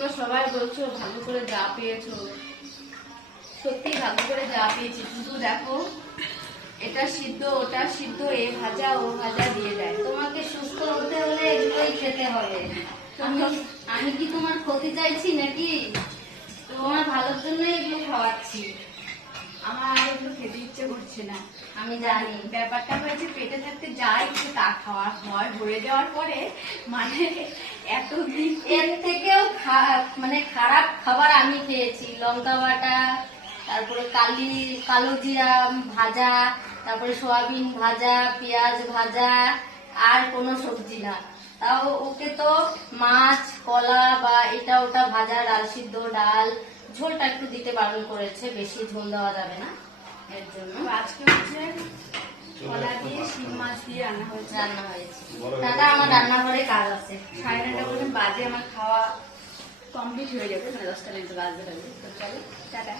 তোমরা সবাই বলছো ভালো করে যা পেয়েছো, সত্যি ভালো করে যা পেয়েছি, কিন্তু দেখো এটা সিদ্ধ ওটা সিদ্ধ, এ ভাজা ও ভাজা দিয়ে দেয়। তোমাকে সুস্থ হতে হলে এগুলোই খেতে হবে। আমি কি তোমার ক্ষতি চাইছি নাকি? তোমার ভালোর জন্য এগুলো খাওয়াচ্ছি। আমার আর এগুলো খেতে ইচ্ছে করছে না। আমি জানি ব্যাপারটা হয়েছে পেটে থাকতে যা ইচ্ছে তা খাওয়া হয়, হয়ে যাওয়ার পরে মানে এতদিন এর থেকেও মানে খারাপ খাবার আমি খেয়েছি। লঙ্কা বাটা, তারপরে কালো জিরা ভাজা, তারপরে সয়াবিন ভাজা, পেঁয়াজ ভাজা, আর কোনো সবজি না। তাও ওকে তো মাছ, কলা বা এটা ওটা ভাজা, ডাল সিদ্ধ, ডাল, ঝোলটা একটু দিতে বারণ করেছে, বেশি ঝোল দেওয়া যাবে না, এর জন্য। আজকে হচ্ছে কলা দিয়ে শিং মাছ দিয়ে রান্না হয়েছে। দাদা আমার রান্নাঘরে কাজ আছে। 9:30 পর্যন্ত বাজে আমার খাওয়া কমপ্লিট হয়ে যাবে, মানে 10টা বাজতে লাগবে। তো চলো টাটা।